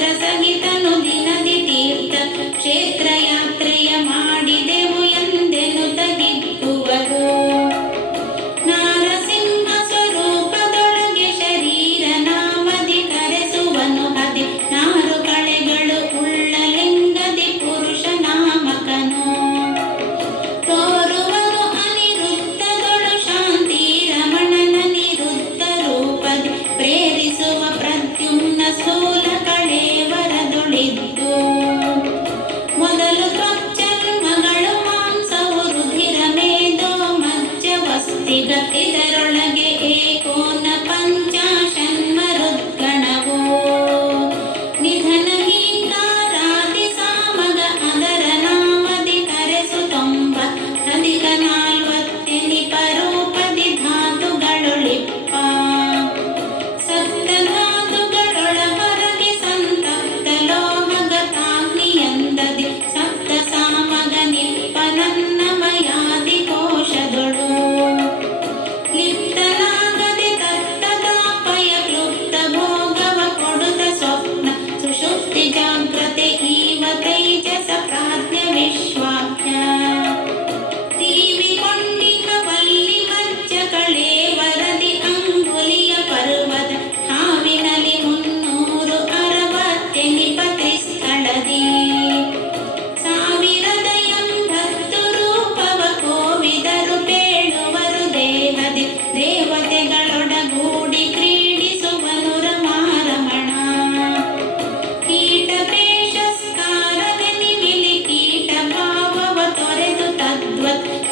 detrás de ಕಪಿತರೊಳಗೆ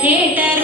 கேட்ட